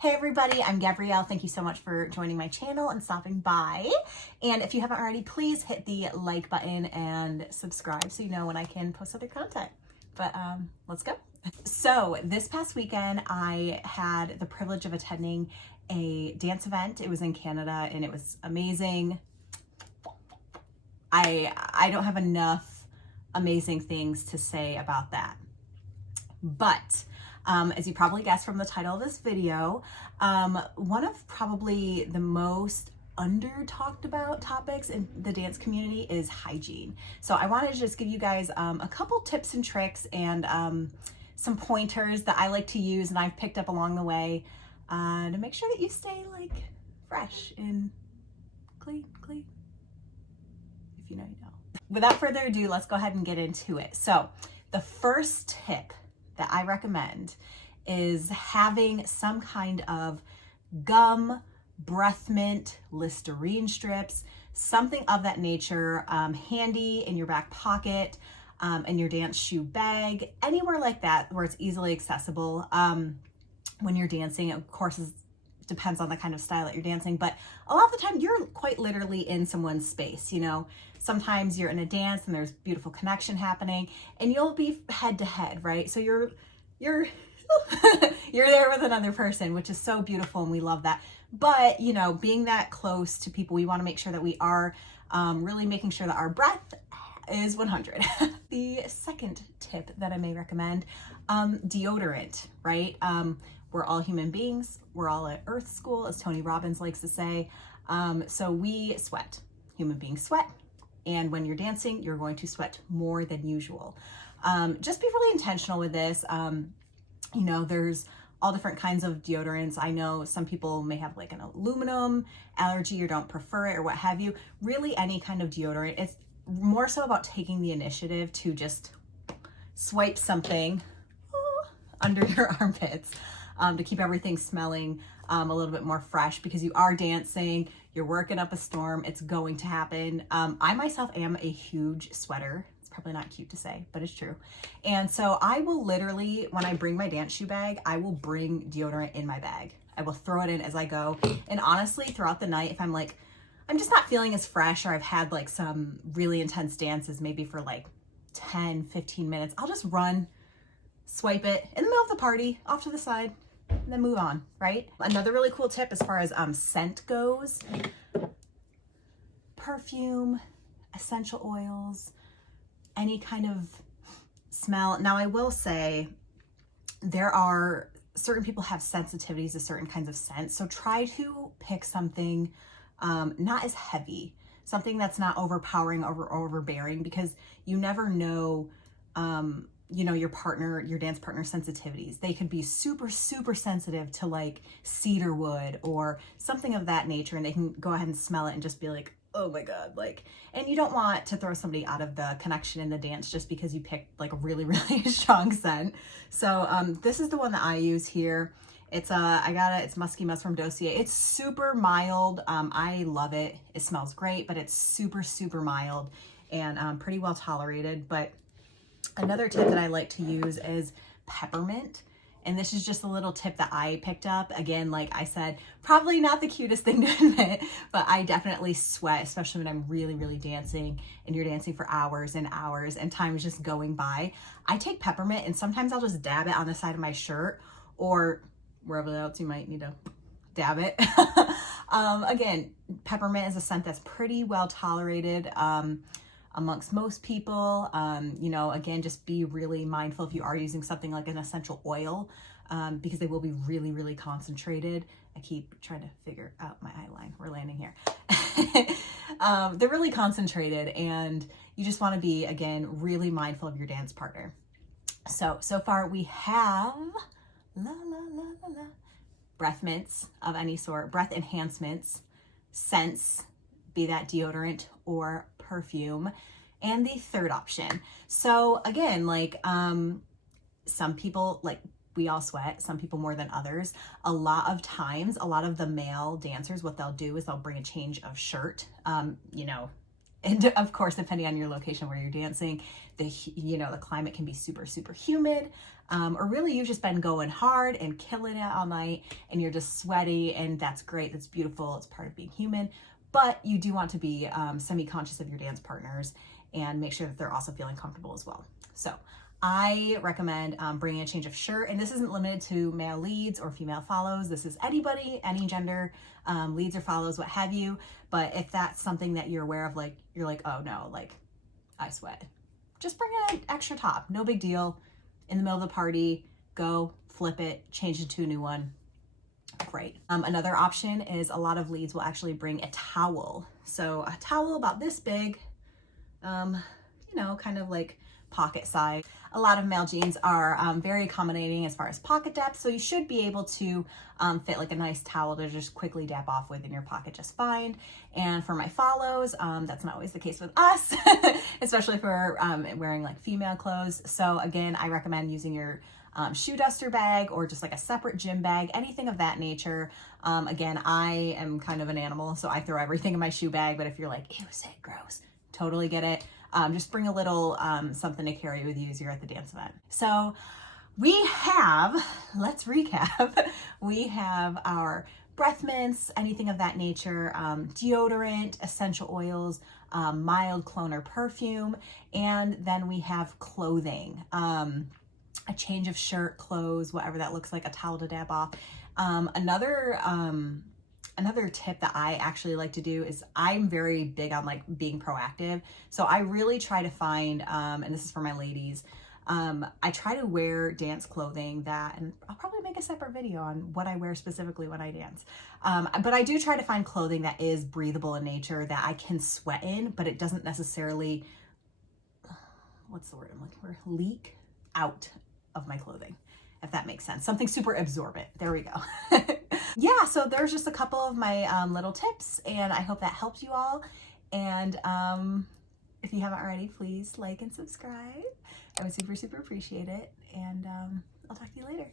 Hey everybody, I'm Gabrielle. Thank you so much for joining my channel and stopping by. And if you haven't already, please hit the like button and subscribe so you know when I can post other content. But let's go. So this past weekend, I had the privilege of attending a dance event. It was in Canada and it was amazing. I don't have enough amazing things to say about that. But as you probably guessed from the title of this video, one of probably the most under talked about topics in the dance community is hygiene. So I wanted to just give you guys a couple tips and tricks and some pointers that I like to use and I've picked up along the way to make sure that you stay like fresh and clean, if you know, you know. Without further ado, let's go ahead and get into it. So the first tip that I recommend is having some kind of gum, breath mint, Listerine strips, something of that nature, handy in your back pocket, in your dance shoe bag, anywhere like that where it's easily accessible when you're dancing. Of course, it depends on the kind of style that you're dancing, but a lot of the time you're quite literally in someone's space, you know. Sometimes you're in a dance and there's beautiful connection happening and you'll be head to head, right? So you're you're there with another person, which is so beautiful and we love that. But, you know, being that close to people, we want to make sure that we are really making sure that our breath is 100. The second tip that I may recommend, deodorant, right? We're all human beings. We're all at Earth School, as Tony Robbins likes to say. So we sweat. Human beings sweat. And when you're dancing, you're going to sweat more than usual. Just be really intentional with this. You know, there's all different kinds of deodorants. I know some people may have like an aluminum allergy or don't prefer it or what have you. Really, any kind of deodorant. It's more so about taking the initiative to just swipe something under your armpits to keep everything smelling a little bit more fresh, because you are dancing, you're working up a storm, it's going to happen. I myself am a huge sweater. It's probably not cute to say, but it's true. And so I will literally, when I bring my dance shoe bag, I will bring deodorant in my bag. I will throw it in as I go. And honestly, throughout the night, if I'm like, I'm just not feeling as fresh, or I've had like some really intense dances, maybe for like 10, 15 minutes, I'll just run, swipe it in the middle of the party, off to the side, and then move on, right? Another really cool tip as far as scent goes, perfume, essential oils, any kind of smell. Now I will say there are certain people have sensitivities to certain kinds of scents. So try to pick something not as heavy, something that's not overpowering or overbearing, because you never know, you know, your dance partner sensitivities. They could be super, super sensitive to like cedar wood or something of that nature, and they can go ahead and smell it and just be like, oh my God, like, and you don't want to throw somebody out of the connection in the dance just because you picked like a really, really strong scent. So this is the one that I use here. It's I got it, it's Musky from DOSSIER. It's super mild. I love it. It smells great, but it's super, super mild and pretty well tolerated. But another tip that I like to use is peppermint. And this is just a little tip that I picked up. Again, like I said, probably not the cutest thing to admit, but I definitely sweat, especially when I'm really, really dancing and you're dancing for hours and hours and time is just going by. I take peppermint and sometimes I'll just dab it on the side of my shirt or wherever else you might need to dab it. Again, peppermint is a scent that's pretty well tolerated amongst most people. You know, again, just be really mindful if you are using something like an essential oil, because they will be really, really concentrated. I keep trying to figure out my eye line. We're landing here. They're really concentrated and you just want to be, again, really mindful of your dance partner. So far we have breath mints of any sort, breath enhancements, scents, be that deodorant or perfume, and the third option. So again, like some people, like we all sweat, some people more than others. A lot of times, a lot of the male dancers, what they'll do is they'll bring a change of shirt, you know, and of course, depending on your location where you're dancing, the climate can be super, super humid. or really you've just been going hard and killing it all night and you're just sweaty, and that's great, that's beautiful, it's part of being human. But you do want to be semi-conscious of your dance partners and make sure that they're also feeling comfortable as well. So I recommend bringing a change of shirt, and this isn't limited to male leads or female follows. This is anybody, any gender, leads or follows, what have you. But if that's something that you're aware of, like you're like, oh no, like I sweat, just bring an extra top, no big deal. In the middle of the party, go flip it, change it to a new one. Great. Another option is a lot of leads will actually bring a towel. So a towel about this big, you know, kind of like pocket size. A lot of male jeans are very accommodating as far as pocket depth, so you should be able to fit like a nice towel to just quickly dab off with in your pocket just fine. And for my follows, that's not always the case with us, especially for wearing like female clothes. So again, I recommend using your shoe duster bag or just like a separate gym bag, anything of that nature. Again, I am kind of an animal, so I throw everything in my shoe bag, but if you're like, ew, sick, gross, totally get it. Just bring a little something to carry with you as you're at the dance event. So we have, let's recap, we have our breath mints, anything of that nature, deodorant, essential oils, mild cologne or perfume, and then we have clothing, a change of shirt, clothes, whatever that looks like, a towel to dab off. Another tip that I actually like to do is I'm very big on like being proactive. So I really try to find, and this is for my ladies, I try to wear dance clothing that, and I'll probably make a separate video on what I wear specifically when I dance. But I do try to find clothing that is breathable in nature, that I can sweat in, but it doesn't necessarily, what's the word I'm looking for? Leak out of my clothing, if that makes sense. Something super absorbent. There we go. Yeah, so there's just a couple of my little tips, and I hope that helped you all. And if you haven't already, please like and subscribe. I would super, super appreciate it. And I'll talk to you later.